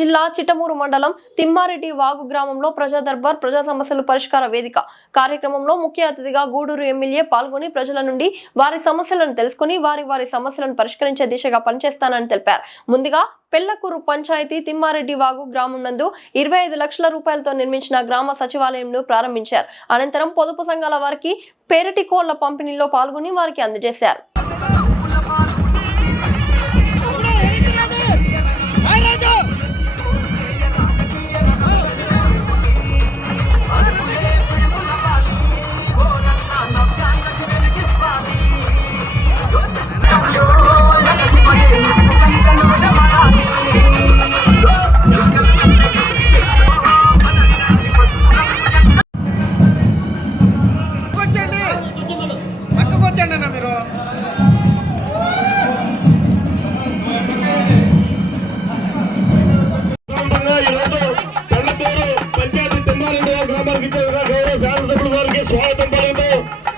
జిల్లా చిట్టమూరు మండలం తిమ్మారెడ్డి వాగు గ్రామంలో ప్రజా దర్బార్ ప్రజా సమస్యల పరిష్కార వేదిక కార్యక్రమంలో ముఖ్య అతిథిగా గూడూరు ఎమ్మెల్యే పాల్గొని ప్రజల నుండి వారి సమస్యలను తెలుసుకుని వారి సమస్యలను పరిష్కరించే దిశగా పనిచేస్తానని తెలిపారు. ముందుగా పెళ్లకూరు పంచాయతీ తిమ్మారెడ్డి వాగు గ్రామం నందు 25 లక్షల రూపాయలతో నిర్మించిన గ్రామ సచివాలయంను ప్రారంభించారు. అనంతరం పొదుపు సంఘాల వారికి పేరటి కోళ్ల పంపిణీలో పాల్గొని వారికి అందజేశారు. స్వాగతం పలుకుతూ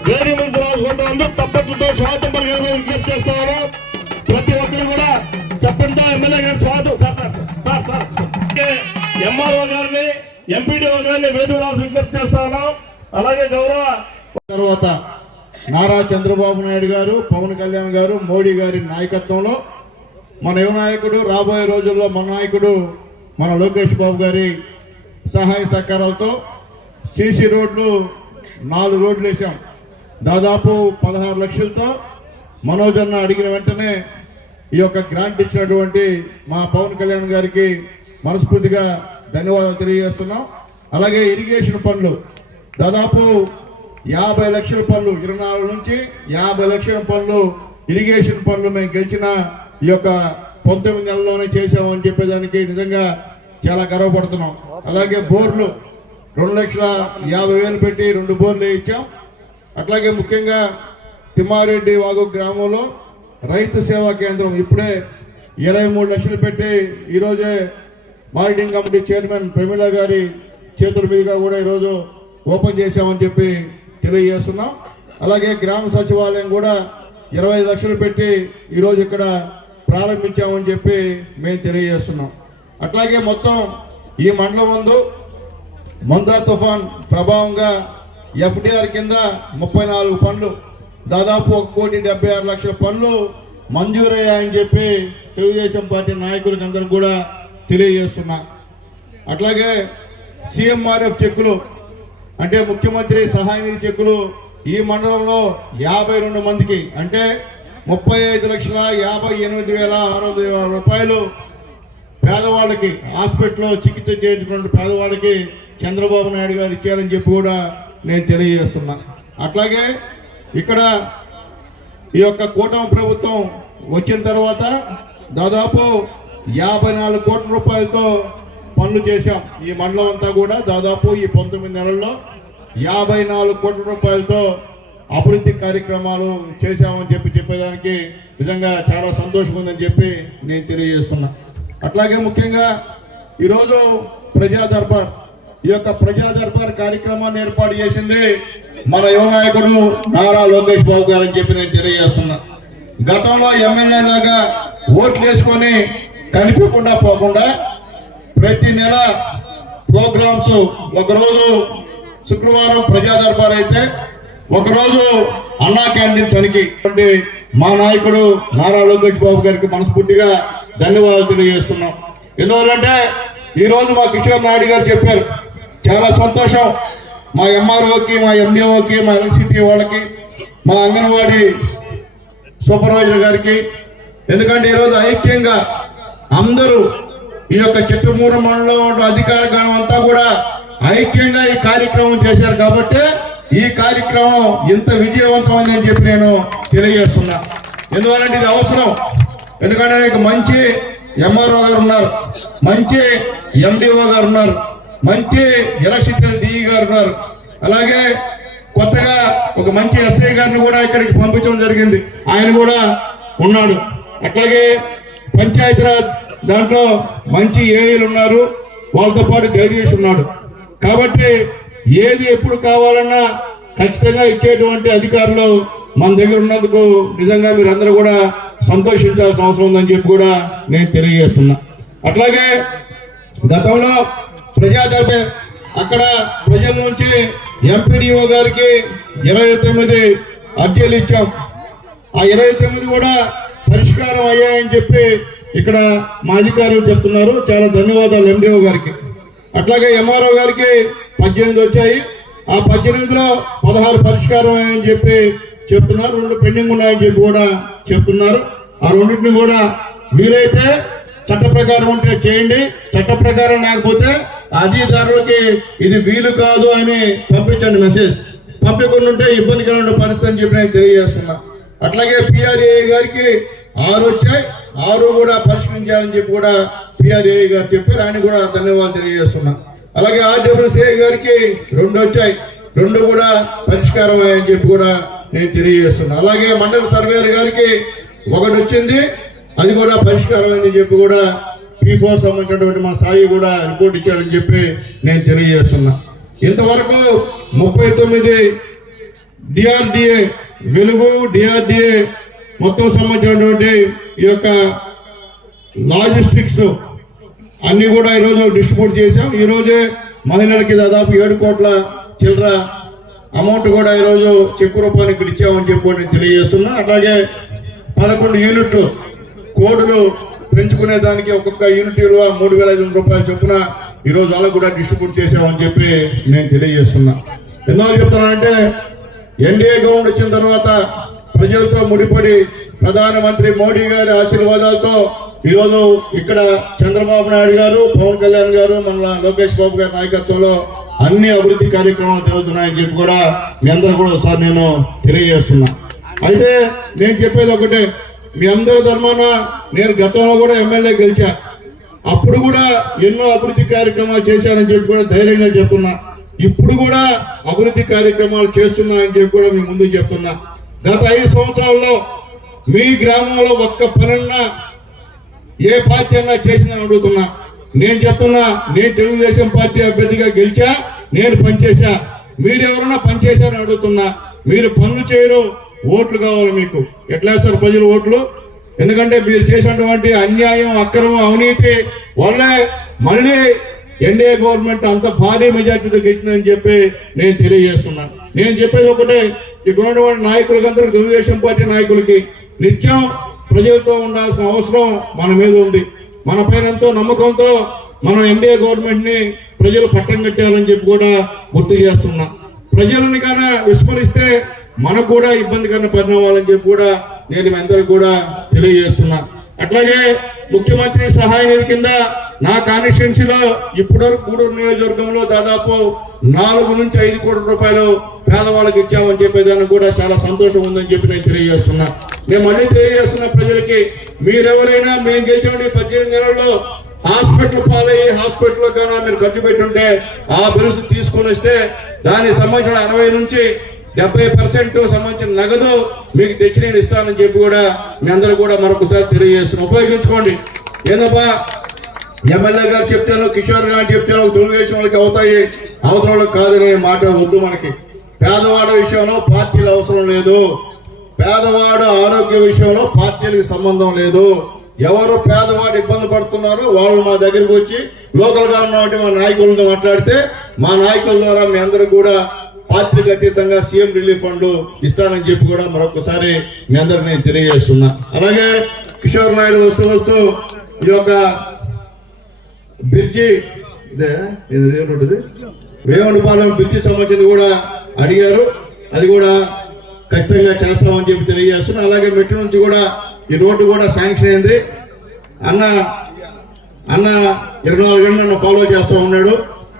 గౌరీ మంత్రి రాజుకుంటూ తప్పట్లతో స్వాగతం పలికే విజ్ఞప్తి చేస్తున్నాను. ప్రతి ఒక్కరు కూడా చెప్పండి. ఎమ్మెల్యే గారు స్వాగతం సార్ ఎంఆర్ఓ గారిని ఎంపీడీఓ గారిని వేదిక రాజు విజ్ఞప్తి చేస్తాను. అలాగే గౌరవ తర్వాత నారా చంద్రబాబు నాయుడు గారు, పవన్ కళ్యాణ్ గారు, మోడీ గారి నాయకత్వంలో మన యువ నాయకుడు, రాబోయే రోజుల్లో మన నాయకుడు మన లోకేష్ బాబు గారి సహాయ సహకారాలతో సీసీ రోడ్లు 4 రోడ్లు వేసాం. దాదాపు 16 లక్షలతో మనోజ్ అన్న అడిగిన వెంటనే ఈ యొక్క గ్రాంట్ ఇచ్చినటువంటి మా పవన్ కళ్యాణ్ గారికి మనస్ఫూర్తిగా ధన్యవాదాలు తెలియజేస్తున్నాం. అలాగే ఇరిగేషన్ పనులు దాదాపు 50 లక్షల పనులు, 24 నుంచి 50 లక్షల పనులు ఇరిగేషన్ పనులు మేము గెలిచిన ఈ యొక్క 19 నెలల్లోనే చేసామని చెప్పేదానికి నిజంగా చాలా గర్వపడుతున్నాం. అలాగే బోర్లు 2,50,000 పెట్టి 2 బోర్లు ఇచ్చాం. అట్లాగే ముఖ్యంగా తిమ్మారెడ్డి వాగు గ్రామంలో రైతు సేవా కేంద్రం ఇప్పుడే 23 లక్షలు పెట్టి ఈరోజే మార్కెటింగ్ కమిటీ చైర్మన్ ప్రమీల గారి చేతుల మీదుగా కూడా ఈరోజు ఓపెన్ చేశామని చెప్పి తెలియజేస్తున్నాం. అలాగే గ్రామ సచివాలయం కూడా 25 లక్షలు పెట్టి ఈరోజు ఇక్కడ ప్రారంభించామని చెప్పి మేము తెలియజేస్తున్నాం. అట్లాగే మొత్తం ఈ మండలం ముందు మందా తుఫాన్ ప్రభావంగా ఎఫ్డిఆర్ కింద 34 పనులు దాదాపు 1,76,00,000 పనులు మంజూరయ్యాయని చెప్పి తెలుగుదేశం పార్టీ నాయకులకి అందరూ కూడా తెలియజేస్తున్నా. అట్లాగే సిఎంఆర్ఎఫ్ చెక్కులు అంటే ముఖ్యమంత్రి సహాయ నిధి చెక్కులు ఈ మండలంలో 52 మందికి అంటే 35,58,600 రూపాయలు పేదవాళ్ళకి హాస్పిటల్లో చికిత్స చేయించుకున్న పేదవాళ్ళకి చంద్రబాబు నాయుడు గారు ఇచ్చారని చెప్పి కూడా నేను తెలియజేస్తున్నా. అట్లాగే ఇక్కడ ఈ యొక్క కూటమి ప్రభుత్వం వచ్చిన తర్వాత దాదాపు 54 కోట్ల రూపాయలతో పనులు చేశాం. ఈ మండలం అంతా కూడా దాదాపు ఈ 19 నెలల్లో 54 కోట్ల రూపాయలతో అభివృద్ధి కార్యక్రమాలు చేశామని చెప్పేదానికి నిజంగా చాలా సంతోషంగా ఉందని చెప్పి నేను తెలియజేస్తున్నా. అట్లాగే ముఖ్యంగా ఈరోజు ప్రజా దర్బార్ ఈ యొక్క ప్రజా దర్బార్ కార్యక్రమాన్ని ఏర్పాటు చేసింది మన యువ నాయకుడు నారా లోకేష్ బాబు గారు అని చెప్పి నేను తెలియజేస్తున్నా. గతంలో ఎమ్మెల్యే దాకా ఓట్లు వేసుకొని కనిపించకుండా పోకుండా ప్రతి నెల ప్రోగ్రామ్స్, ఒకరోజు శుక్రవారం ప్రజా దర్బార్ అయితే ఒకరోజు అన్నా క్యాంటీన్ తనిఖీ. మా నాయకుడు నారా లోకేష్ బాబు గారికి మనస్ఫూర్తిగా ధన్యవాదాలు తెలియజేస్తున్నాం. ఎందువల్లంటే ఈరోజు మా కిషోర్ నాయుడు గారు చెప్పారు, చాలా సంతోషం మా ఎంఆర్ఓకి, మా ఎండిఓకి, మా ఎలక్ట్రిసిటీ వాళ్ళకి, మా అంగన్వాడీ సూపర్వైజర్ గారికి. ఎందుకంటే ఈరోజు ఐక్యంగా అందరూ ఈ యొక్క చిట్టమూరు మండలంలో అధికార గణం అంతా కూడా ఐక్యంగా ఈ కార్యక్రమం చేశారు కాబట్టి ఈ కార్యక్రమం ఇంత విజయవంతమైందని చెప్పి నేను తెలియజేస్తున్నా. ఎందువల్లంటే ఇది అవసరం. ఎందుకంటే ఇక మంచి ఎంఆర్ఓ గారు ఉన్నారు, మంచి ఎండిఓ గారు ఉన్నారు, మంచి ఎలక్ట్రిసిటీ డిఈ గారు ఉన్నారు. అలాగే కొత్తగా ఒక మంచి ఎస్ఐ గారిని కూడా ఇక్కడికి పంపించడం జరిగింది, ఆయన కూడా ఉన్నాడు. అట్లాగే పంచాయతీరాజ్ దాంట్లో మంచి ఏఈలు ఉన్నారు, వాళ్ళతో పాటు గైరీష్ ఉన్నాడు. కాబట్టి ఏది ఎప్పుడు కావాలన్నా ఖచ్చితంగా ఇచ్చేటువంటి అధికారులు మన దగ్గర ఉన్నందుకు నిజంగా మీరందరూ కూడా సంతోషించాల్సిన అవసరం ఉందని చెప్పి కూడా నేను తెలియజేస్తున్నా. అట్లాగే గతంలో ప్రజాదర్బార్ అక్కడ ప్రజల నుంచి ఎంపీడీఓ గారికి 29 అర్జీలు ఇచ్చాం. ఆ 29 కూడా పరిష్కారం అయ్యాయని చెప్పి ఇక్కడ మా అధికారులు చెప్తున్నారు. చాలా ధన్యవాదాలు ఎండిఓ గారికి. అట్లాగే ఎంఆర్ఓ గారికి 18 వచ్చాయి. ఆ 18లో 16 పరిష్కారం అయ్యాయని చెప్పి చెప్తున్నారు. 2 పెండింగ్ ఉన్నాయని చెప్పి కూడా చెప్తున్నారు. ఆ రెండింటిని కూడా వీలైతే చట్ట ప్రకారం ఉంటే చేయండి, చట్ట ప్రకారం లేకపోతే అధికారులకి ఇది వీలు కాదు అని పంపించండి మెసేజ్. పంపించకుండా ఉంటే ఇబ్బందికరమైన పరిస్థితి అని చెప్పి నేను తెలియజేస్తున్నా. అట్లాగే పిఆర్ఏ గారికి 6 వచ్చాయి. 6 కూడా పరిష్కరించాలని చెప్పి కూడా పిఆర్ఏ గారు చెప్పారు. ఆయన కూడా ధన్యవాదాలు తెలియజేస్తున్నా. అలాగే ఆర్డబ్ల్యూసీఐ గారికి 2 వచ్చాయి. 2 కూడా పరిష్కారం అయ్యాయని చెప్పి కూడా నేను తెలియజేస్తున్నా. అలాగే మండల సర్వేయర్ గారికి 1 వచ్చింది, అది కూడా పరిష్కారం అయిందని చెప్పి కూడా P4 సంబంధించినటువంటి మా సాయి కూడా రిపోర్ట్ ఇచ్చాడని చెప్పి నేను తెలియజేస్తున్నా. ఇంతవరకు 39 డిఆర్డిఏ వెలుగు డిఆర్డిఏ మొత్తం సంబంధించినటువంటి ఈ యొక్క లాజిస్టిక్స్ అన్ని కూడా ఈరోజు డిస్ట్రిబ్యూట్ చేశాం. ఈరోజే మహిళలకి దాదాపు 7 కోట్ల చిల్లర అమౌంట్ కూడా ఈరోజు చెక్కు రూపాయలు ఇక్కడ ఇచ్చామని చెప్పి నేను తెలియజేస్తున్నా. అట్లాగే 11 యూనిట్లు కోడ్లు పెంచుకునే దానికి ఒక్కొక్క యూనిట్ విలువ 3,500 రూపాయలు చొప్పున ఈరోజు వాళ్ళకు కూడా డిస్ట్రిబ్యూట్ చేశామని చెప్పి నేను తెలియజేస్తున్నా. ఎందువల్ల చెప్తున్నానంటే ఎన్డీఏ గవర్నమెంట్ వచ్చిన తర్వాత ప్రజలతో ముడిపడి ప్రధానమంత్రి మోడీ గారి ఆశీర్వాదాలతో ఈరోజు ఇక్కడ చంద్రబాబు నాయుడు గారు, పవన్ కళ్యాణ్ గారు, మన లోకేష్ బాబు గారి నాయకత్వంలో అన్ని అభివృద్ధి కార్యక్రమాలు జరుగుతున్నాయని చెప్పి కూడా మీ అందరూ కూడా ఒకసారి నేను తెలియజేస్తున్నా. అయితే నేను చెప్పేది ఒకటే, మీ అందరి ధర్మాన నేను గతంలో కూడా ఎమ్మెల్యే గెలిచా. అప్పుడు కూడా ఎన్నో అభివృద్ధి కార్యక్రమాలు చేశానని చెప్పి కూడా ధైర్యంగా చెప్తున్నా. ఇప్పుడు కూడా అభివృద్ధి కార్యక్రమాలు చేస్తున్నా అని చెప్పి కూడా మీ ముందు చెప్తున్నా. గత 5 సంవత్సరాల్లో మీ గ్రామంలో ఒక్క పనున్నా ఏ పార్టీ అన్నా చేసిందని అడుగుతున్నా. నేను చెప్తున్నా, నేను తెలుగుదేశం పార్టీ అభ్యర్థిగా గెలిచా, నేను పనిచేశా. మీరు ఎవరైనా పనిచేశారని అడుగుతున్నా. మీరు పనులు చేయరు, ఓట్లు కావాలి మీకు. ఎట్లా వేస్తారు ప్రజలు ఓట్లు? ఎందుకంటే మీరు చేసినటువంటి అన్యాయం, అక్రమం, అవినీతి వల్లే మళ్ళీ ఎన్డీఏ గవర్నమెంట్ అంత భారీ మెజార్టీతో గెలిచిందని చెప్పి నేను తెలియజేస్తున్నాను. నేను చెప్పేది ఒకటే, ఇక్కడ ఉన్నటువంటి నాయకులకందరికీ, తెలుగుదేశం పార్టీ నాయకులకి నిత్యం ప్రజలతో ఉండాల్సిన అవసరం మన మీద ఉంది. మన పైన ఎంతో నమ్మకంతో మనం ఎన్డీఏ గవర్నమెంట్ ని ప్రజలు పట్టం కట్టాలని చెప్పి కూడా గుర్తు చేస్తున్నా. ప్రజలని కన్నా విస్మరిస్తే మనకు కూడా ఇబ్బందికరమైన పరిణామాలని చెప్పి కూడా నేను అందరికీ కూడా తెలియజేస్తున్నా. అట్లాగే ముఖ్యమంత్రి సహాయ నిధి కింద నా కాన్స్టిట్యున్సీలో ఇప్పటివరకు గూడూరు నియోజకవర్గంలో దాదాపు 4 నుంచి 5 కోట్ల రూపాయలు పేదవాళ్ళకి ఇచ్చామని చెప్పేదానికి కూడా చాలా సంతోషం ఉందని చెప్పి నేను తెలియజేస్తున్నా. నేను మళ్ళీ తెలియజేస్తున్నా ప్రజలకి, మీరెవరైనా మేము గెలిచిన 18 నెలల్లో హాస్పిటల్ పాలయ్యి హాస్పిటల్లో కన్నా మీరు ఖర్చు పెట్టుంటే ఆ బిల్స్ తీసుకొని వస్తే దానికి సంబంధించిన 60 నుంచి 70% సంబంధించిన నగదు మీకు తెచ్చి నేను ఇస్తానని చెప్పి కూడా మీ అందరూ కూడా మరొకసారి తెలియజేస్తున్నాం. ఉపయోగించుకోండి. ఏందబ్బా ఎమ్మెల్యే గారు చెప్తాను, కిషోర్ గారు చెప్తాను, తెలుగుదేశం వాళ్ళకి అవుతాయి, అవతరాలకు కాదనే మాట వద్దు. మనకి పేదవాడ విషయంలో పార్టీలు అవసరం లేదు. పేదవాడు ఆరోగ్య విషయంలో పార్టీలకు సంబంధం లేదు. ఎవరు పేదవాడు ఇబ్బంది పడుతున్నారో వాళ్ళు మా దగ్గరికి వచ్చి లోకల్ గా ఉన్నటువంటి మా నాయకులతో మాట్లాడితే మా నాయకుల ద్వారా మీ అందరూ కూడా పార్టీలకు అతీతంగా సీఎం రిలీఫ్ ఫండ్ ఇస్తానని చెప్పి కూడా మరొకసారి మీ అందరికి నేను తెలియజేస్తున్నా. అలాగే కిషోర్ నాయుడు వస్తూ ఈ యొక్క బ్రిడ్జి ఇది వేమనపాలెం బ్రిడ్జి సంబంధించింది కూడా అడిగారు. అది కూడా ఖచ్చితంగా చేస్తామని చెప్పి తెలియజేస్తున్నా. అలాగే మెట్టు నుంచి కూడా ఈ రోడ్డు కూడా శాంక్షన్ అయింది. అన్న 24 గంటలు నన్ను ఫాలో చేస్తూ ఉన్నాడు.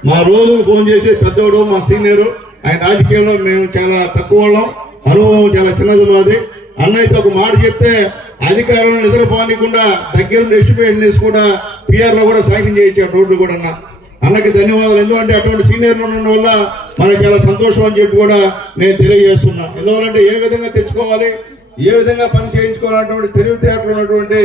మా రోజు ఫోన్ చేసి పెద్దోడు, మా సీనియరు, ఆయన రాజకీయంలో మేము చాలా తక్కువ వాళ్ళం, అనుభవం చాలా చిన్నది మాది. అన్నయ్యతో ఒక మాట చెప్తే అధికారులను నిద్రపోనీయకుండా దగ్గర ఎస్టిమేషన్ వేసి కూడా పిఆర్లో కూడా శాంక్షన్ చేయించాడు రోడ్లు కూడా. అన్నకి ధన్యవాదాలు. ఎందుకంటే అటువంటి సీనియర్లు ఉండడం వల్ల మనకు చాలా సంతోషం అని చెప్పి కూడా నేను తెలియజేస్తున్నా. ఎందువల్లంటే ఏ విధంగా తెచ్చుకోవాలి, ఏ విధంగా పని చేయించుకోవాలన్నటువంటి తెలివితేటలు ఉన్నటువంటి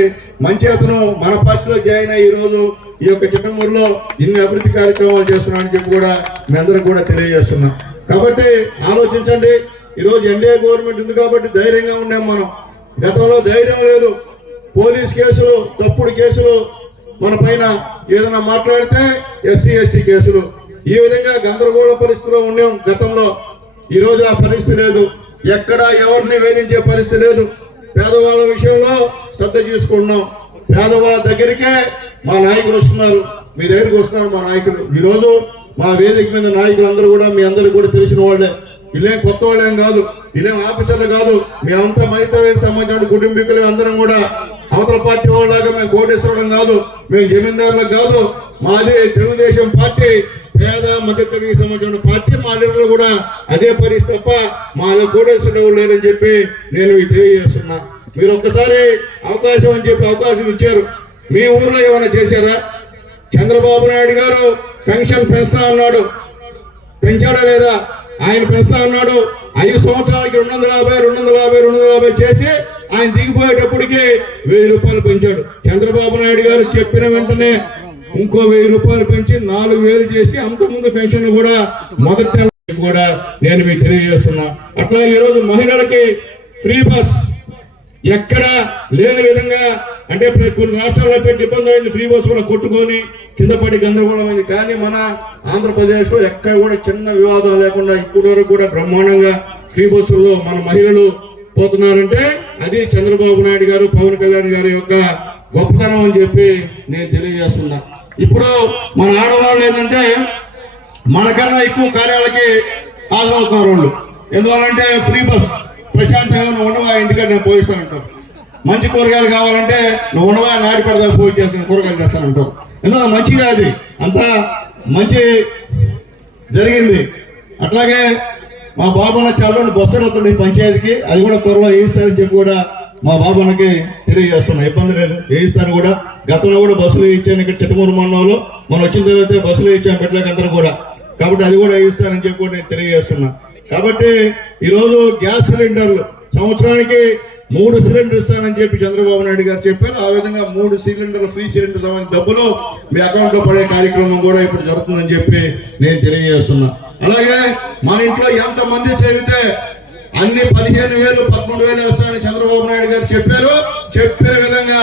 మంచి అతను మన పార్టీలో జాయిన్ అయ్యి ఈరోజు ఈ యొక్క చిట్టమూరులో ఇన్ని అభివృద్ధి కార్యక్రమాలు చేస్తున్నామని చెప్పి కూడా మీ అందరికి కూడా తెలియజేస్తున్నా. కాబట్టి ఆలోచించండి. ఈరోజు ఎన్డీఏ గవర్నమెంట్ ఉంది కాబట్టి ధైర్యంగా ఉన్నాం మనం. గతంలో ధైర్యం లేదు. పోలీస్ కేసులు, తప్పుడు కేసులు మన పైన ఏదైనా మాట్లాడితే ఎస్సీ ఎస్టీ కేసులు, ఈ విధంగా గందరగోళ పరిస్థితిలో ఉన్నాం గతంలో. ఈ రోజు ఆ పరిస్థితి లేదు, ఎక్కడ ఎవరిని వేధించే పరిస్థితి లేదు. పేదవాళ్ళ విషయంలో శ్రద్ధ తీసుకుంటున్నాం. పేదవాళ్ళ దగ్గరికే మా నాయకులు వస్తున్నారు, మీ దగ్గరికి వస్తున్నారు మా నాయకులు. ఈరోజు మా వేదిక మీద నాయకులందరూ కూడా మీ అందరికి కూడా తెలిసిన వాళ్ళే, వీళ్ళేం కొత్త వాళ్ళేం కాదు, వీళ్ళేం ఆఫీసర్లు కాదు. మేమంతా మైత్రికి సంబంధించిన కుటుంబీకులు అందరం కూడా అవతల పార్టీ వాళ్ళలాగా మేము కోటేశ్వరం కాదు, మేము జమీందారులకు కాదు. మాది తెలుగుదేశం పార్టీ, పేద మధ్యతరగతికి సంబంధించిన పార్టీ. మా లీడర్లు కూడా అదే పరిస్థితి తప్ప మాది కోటేశ్వరం లేదని చెప్పి నేను తెలియజేస్తున్నా. మీరు ఒక్కసారి అవకాశం అని చెప్పి అవకాశం ఇచ్చారు. మీ ఊర్లో ఏమైనా చేశారా? చంద్రబాబు నాయుడు గారు పెన్షన్ పెంచుతా ఉన్నాడు, పెంచాడా లేదా? ఆయన పెంచుతా ఉన్నాడు. 5 సంవత్సరాలకి 250 చేసి ఆయన దిగిపోయేటప్పటికి 1000 రూపాయలు పెంచాడు. చంద్రబాబు నాయుడు గారు చెప్పిన వెంటనే ఇంకో 1000 రూపాయలు పెంచి 4000 చేసి అంతకుముందు పెన్షన్ కూడా మొదటి కూడా నేను మీకు తెలియజేస్తున్నా. అట్లా ఈరోజు మహిళలకి ఫ్రీ బస్ ఎక్కడ లేని విధంగా, అంటే కొన్ని రాష్ట్రాల్లో పెట్టి ఇబ్బంది అయింది, ఫ్రీ బస్ కూడా కొట్టుకొని కింద పడి గందరగోళమైంది. కానీ మన ఆంధ్రప్రదేశ్ లో ఎక్కడ కూడా చిన్న వివాదం లేకుండా ఇప్పటి వరకు కూడా బ్రహ్మాండంగా ఫ్రీ బస్సుల్లో మన మహిళలు పోతున్నారంటే అది చంద్రబాబు నాయుడు గారు, పవన్ కళ్యాణ్ గారి యొక్క గొప్పతనం అని చెప్పి నేను తెలియజేస్తున్నా. ఇప్పుడు మన ఆడవాళ్ళు ఏంటంటే మనకన్నా ఎక్కువ కార్యాలకి హాజరవుతున్నారు వాళ్ళు. ఎందువల్లంటే ఫ్రీ బస్, ప్రశాంతంగా నువ్వు ఉండవా ఇంటికాడ నేను పోయిస్తానంటావు. మంచి కూరగాయలు కావాలంటే నువ్వు ఉండవా నాడి పెడతా పోయి చేస్తాను, కూరగాయలు చేస్తానంటావు. ఎందుకంటే మంచిగా అది అంతా మంచి జరిగింది. అట్లాగే మా బాబన్న చాలా బస్సులు అవుతుంది పంచాయతీకి, అది కూడా త్వరలో వేయిస్తారని చెప్పి కూడా మా బాబన్నకి తెలియజేస్తున్నా. ఇబ్బంది లేదు, వేయిస్తాను కూడా. గతంలో కూడా బస్సులు ఇచ్చాను ఇక్కడ చిట్టమూరు మండలంలో, మనం వచ్చిన తర్వాత బస్సులు ఇచ్చాను బిడ్డలకు అందరూ కూడా. కాబట్టి అది కూడా వేయిస్తానని చెప్పి కూడా నేను తెలియజేస్తున్నా. కాబట్టి ఈరోజు గ్యాస్ సిలిండర్లు సంవత్సరానికి 3 సిలిండర్ ఇస్తానని చెప్పి చంద్రబాబు నాయుడు గారు చెప్పారు. ఆ విధంగా 3 సిలిండర్లు ఫ్రీ సిలిండర్ సంబంధించిన డబ్బులు మీ అకౌంట్ లో పడే కార్యక్రమం కూడా ఇప్పుడు జరుగుతుందని చెప్పి నేను తెలియజేస్తున్నా. అలాగే మన ఇంట్లో ఎంత మంది చదివితే అన్ని 15,000 13,000 వస్తాయని చంద్రబాబు నాయుడు గారు చెప్పారు. చెప్పిన విధంగా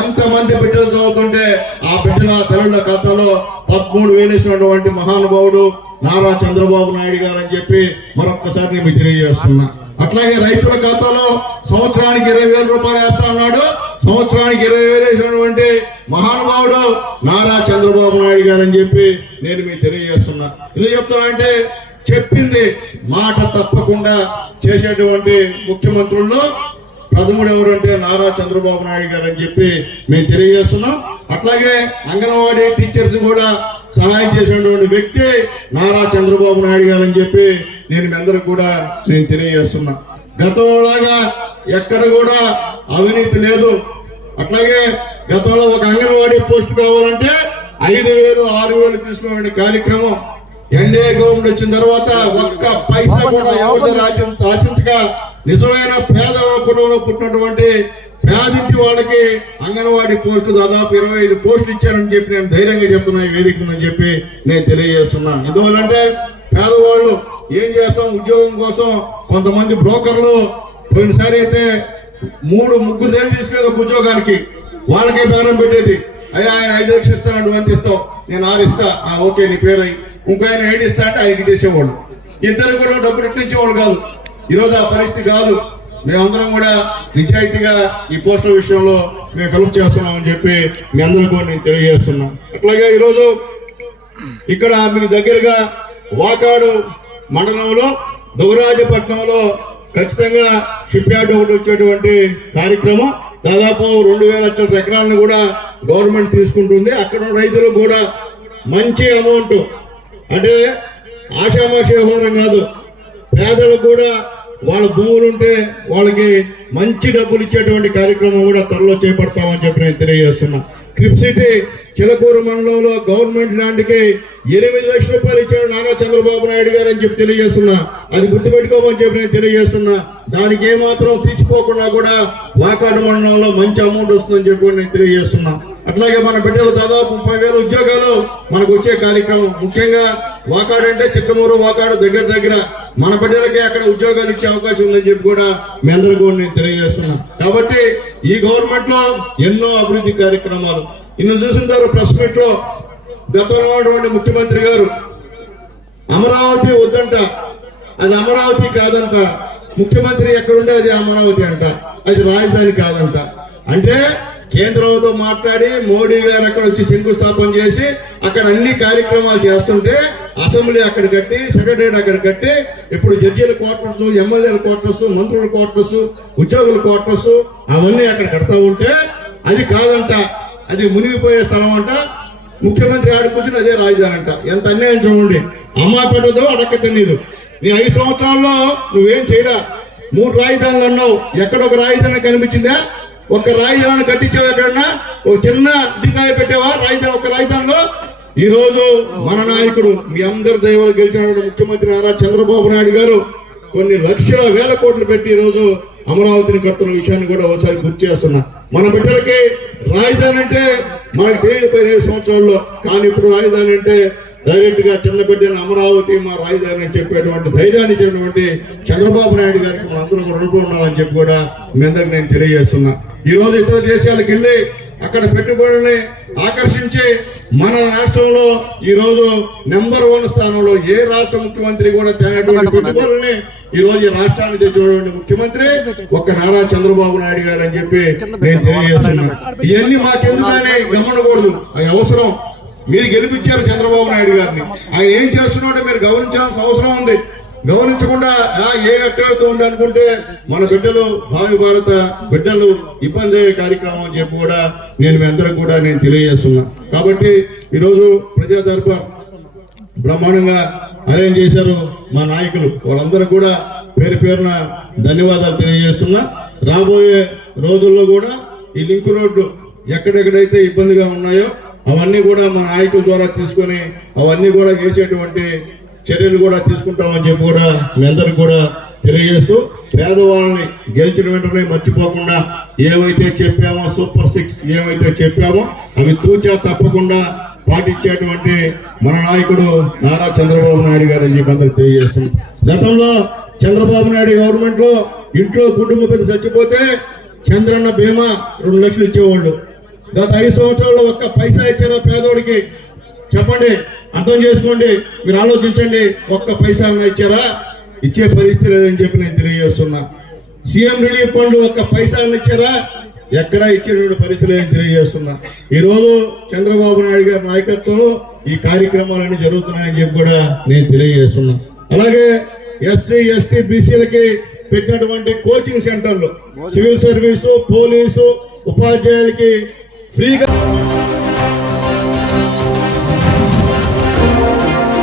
ఎంత మంది బిడ్డలు చదువుతుంటే ఆ బిడ్డల తల్లుల ఖాతాలో 13,000 ఇచ్చినటువంటి మహానుభావుడు నారా చంద్రబాబు నాయుడు గారు అని చెప్పి మరొక్కసారి నేను తెలియజేస్తున్నా. అట్లాగే రైతుల ఖాతాలో సంవత్సరానికి 20,000 రూపాయలు వేస్తా ఉన్నాడు. సంవత్సరానికి 20,000 వేసినటువంటి మహానుభావుడు నారా చంద్రబాబు నాయుడు గారు అని చెప్పి నేను మీకు తెలియజేస్తున్నా. ఎందుకు చెప్తున్నా అంటే చెప్పింది మాట తప్పకుండా చేసేటువంటి ముఖ్యమంత్రుల్లో ప్రథముడు ఎవరు అంటే నారా చంద్రబాబు నాయుడు గారు అని చెప్పి మేము తెలియజేస్తున్నాం. అట్లాగే అంగన్వాడీ టీచర్స్ కూడా సహాయం చేసినటువంటి వ్యక్తి నారా చంద్రబాబు నాయుడు గారు అని చెప్పి నేను మీ అందరికి కూడా నేను తెలియజేస్తున్నా. గతంలాగా ఎక్కడ కూడా అవినీతి లేదు. అట్లాగే గతంలో ఒక అంగన్వాడీ పోస్ట్ కావాలంటే 5,000 6,000 తీసుకునే కార్యక్రమం ఎన్డీఏ గవర్నమెంట్ వచ్చిన తర్వాత ఒక్క పైసా కూడా ఎవరి ఆశించక నిజమైన పేద కుటుంబంలో పుట్టినటువంటి పేదింటి వాళ్ళకి అంగన్వాడీ పోస్టు దాదాపు 25 పోస్టులు ఇచ్చారని చెప్పి నేను ధైర్యంగా చెప్తున్నా ఈ వేదిక అని చెప్పి నేను తెలియజేస్తున్నా. ఎందువల్లంటే పేదవాళ్ళు ఏం చేస్తాం, ఉద్యోగం కోసం కొంతమంది బ్రోకర్లు పోయినసారి అయితే 3-3 దగ్గర తీసుకెళ్ళి ఉద్యోగానికి వాళ్ళకే బేరం పెట్టేది. అయ్యా ఆయన 5 లక్షలు ఇస్తానంటే 1 ఇస్తావు, నేను 6 ఇస్తా, ఓకే నీ పేరు అయ్యి. ఇంకో ఆయన 7 ఇస్తా అంటే 5 చేసేవాళ్ళు. ఇద్దరు కూడా డబ్బులు ఇప్పించేవాళ్ళు కాదు. ఈరోజు ఆ పరిస్థితి కాదు. మేమందరం కూడా నిజాయితీగా ఈ పోస్టుల విషయంలో మేము ఫిలప్ చేస్తున్నామని చెప్పి మీ అందరూ కూడా నేను తెలియజేస్తున్నాం. అట్లాగే ఈరోజు ఇక్కడ మీకు దగ్గరగా వాకాడు మండలంలో దుగరాజపట్నంలో ఖచ్చితంగా షిప్ యార్డ్ ఒకటి వచ్చేటువంటి కార్యక్రమం. దాదాపు 2,000 ఎకరాలను కూడా గవర్నమెంట్ తీసుకుంటుంది. అక్కడ రైతులకు కూడా మంచి అమౌంట్, అంటే ఆషామాషి వ్యవహారం కాదు, పేదలకు కూడా వాళ్ళ భూములు ఉంటే వాళ్ళకి మంచి డబ్బులు ఇచ్చేటువంటి కార్యక్రమం కూడా త్వరలో చేపడతామని చెప్పి నేను తెలియజేస్తున్నా. క్రిప్ సిటీ చిలకూరు మండలంలో గవర్నమెంట్ ల్యాండ్ కి 8 లక్షల రూపాయలు ఇచ్చాడు నారా చంద్రబాబు నాయుడు గారు అని చెప్పి తెలియజేస్తున్నా. అది గుర్తుపెట్టుకోమని చెప్పి నేను తెలియజేస్తున్నా. దానికి ఏమాత్రం తీసిపోకుండా కూడా వాకాడు మండలంలో మంచి అమౌంట్ వస్తుందని చెప్పి నేను తెలియజేస్తున్నా. అట్లాగే మన బిడ్డలు దాదాపు 30,000 ఉద్యోగాలు మనకు వచ్చే కార్యక్రమం. ముఖ్యంగా వాకాడు అంటే చిట్టమూరు వాకాడు దగ్గర మన బిడ్డలకి అక్కడ ఉద్యోగాలు ఇచ్చే అవకాశం ఉందని చెప్పి కూడా మీ అందరికీ నేను తెలియజేస్తున్నా. కాబట్టి ఈ గవర్నమెంట్ లో ఎన్నో అభివృద్ధి కార్యక్రమాలు ఇన్ని చూసిన తర్వాత ప్రెస్ మీట్ లో గతంలో ఉన్నటువంటి ముఖ్యమంత్రి గారు అమరావతి వద్దంట, అది అమరావతి కాదంట, ముఖ్యమంత్రి ఎక్కడుంటే అది అమరావతి అంట, అది రాజధాని కాదంట. అంటే కేంద్రంతో మాట్లాడి మోడీ గారు అక్కడ వచ్చి శంకుస్థాపన చేసి అక్కడ అన్ని కార్యక్రమాలు చేస్తుంటే అసెంబ్లీ అక్కడ కట్టి, సెక్రటరియట్ అక్కడ కట్టి, ఇప్పుడు జడ్జీల క్వార్టర్స్, ఎమ్మెల్యేల క్వార్టర్స్, మంత్రుల క్వార్టర్స్, ఉద్యోగుల క్వార్టర్స్ అవన్నీ అక్కడ కడతా ఉంటే అది కాదంట, అది మునిగిపోయే స్థలం అంట, ముఖ్యమంత్రి ఆడి కూర్చుని అదే రాజధాని అంట. ఎంత అన్యాయం చూడండి. అమ్మా పెట్టదో అడక్క తెలీదు. నీ 5 సంవత్సరాల్లో నువ్వేం చేయడా? 3 రాజధానులు అన్నావు, ఎక్కడొక రాజధాని కనిపించిందా? ఒక రాజధాని కట్టించావు? ఎక్కడన్నా ఒక చిన్న దిగాయ పెట్టావా రాజధాని? ఒక రాజధానిలో ఈ రోజు మన నాయకుడు మీ అందరి దైవాలు గెలిచిన ముఖ్యమంత్రి నారా చంద్రబాబు నాయుడు గారు కొన్ని లక్షల వేల కోట్లు పెట్టి ఈ రోజు అమరావతిని కట్టున్న విషయాన్ని కూడా ఒకసారి గుర్తు చేస్తున్నా. మన బిడ్డలకి రాజధాని అంటే మనకు తెలియదు 15 సంవత్సరాల్లో, కానీ ఇప్పుడు రాజధాని అంటే డైరెక్ట్ గా చిన్న బిడ్డని అమరావతి మా రాజధాని అని చెప్పేటువంటి ధైర్యాన్ని ఇచ్చినటువంటి చంద్రబాబు నాయుడు గారికి మన అందరూ రుణపడి ఉండాలని చెప్పి కూడా మీ అందరికి నేను తెలియజేస్తున్నా. ఈ రోజు ఇతర దేశాలకు వెళ్ళి అక్కడ పెట్టుబడుల్ని ఆకర్షించి మన రాష్ట్రంలో ఈ రోజు నెంబర్ 1 స్థానంలో ఏ రాష్ట్ర ముఖ్యమంత్రి కూడా తేనటువంటి పెట్టుబడుల్ని ఈ రోజు ఈ రాష్ట్రానికి తెచ్చినటువంటి ముఖ్యమంత్రి ఒక్క నారా చంద్రబాబు నాయుడు గారు అని చెప్పి నేను తెలియజేస్తున్నా. ఇవన్నీ మాకెందుకని గమనకూడదు, అది అవసరం. మీరు గెలిపించారు చంద్రబాబు నాయుడు గారిని, ఆయన ఏం చేస్తున్నాడో మీరు గమనించాల్సిన అవసరం ఉంది. గమనించకుండా ఏ అట్టవుతూ ఉంది అనుకుంటే మన బిడ్డలు, భావి భారత బిడ్డలు ఇబ్బంది అయ్యే కార్యక్రమం అని చెప్పి కూడా నేను మీ అందరికి కూడా నేను తెలియజేస్తున్నా. కాబట్టి ఈరోజు ప్రజా దర్బార్ బ్రహ్మాండంగా అరేంజ్ చేశారు మా నాయకులు, వాళ్ళందరూ కూడా పేరు పేరున ధన్యవాదాలు తెలియజేస్తున్నా. రాబోయే రోజుల్లో కూడా ఈ లింక్ రోడ్లు ఎక్కడెక్కడైతే ఇబ్బందిగా ఉన్నాయో అవన్నీ కూడా మన నాయకుల ద్వారా తీసుకొని అవన్నీ కూడా చేసేటువంటి చర్యలు కూడా తీసుకుంటామని చెప్పి కూడా మీ అందరికి కూడా తెలియజేస్తూ, పేదవాళ్ళని గెలిచిన వెంటనే మర్చిపోకుండా ఏవైతే చెప్పామో సూపర్ 6 ఏవైతే చెప్పామో అవి తూచా తప్పకుండా పాటించేటువంటి మన నాయకుడు నారా చంద్రబాబు నాయుడు గారు అని చెప్పి అందరికి తెలియజేస్తున్నాం. గతంలో చంద్రబాబు నాయుడు గవర్నమెంట్ లో ఇంట్లో కుటుంబ పెద్ద చచ్చిపోతే చంద్రన్న బీమా 2 లక్షలు ఇచ్చేవాళ్ళు. గత 5 సంవత్సరాల్లో ఒక్క పైసా ఇచ్చారా పేదోడికి? చెప్పండి, అర్థం చేసుకోండి, మీరు ఆలోచించండి. ఒక్క పైసా ఇచ్చారా? ఇచ్చే పరిస్థితి లేదని చెప్పి నేను తెలియజేస్తున్నా. సీఎం రిలీఫ్ ఫండ్ ఒక్క పైసా ఇచ్చారా? ఎక్కడా ఇచ్చిన పరిస్థితి లేదని తెలియజేస్తున్నా. ఈ రోజు చంద్రబాబు నాయుడు గారి నాయకత్వంలో ఈ కార్యక్రమాలన్నీ జరుగుతున్నాయని చెప్పి కూడా నేను తెలియజేస్తున్నా. అలాగే ఎస్సీ ఎస్టీ బీసీలకి పెట్టినటువంటి కోచింగ్ సెంటర్లు, సివిల్ సర్వీసు, పోలీసు, ఉపాధ్యాయులకి ఫ్రీగా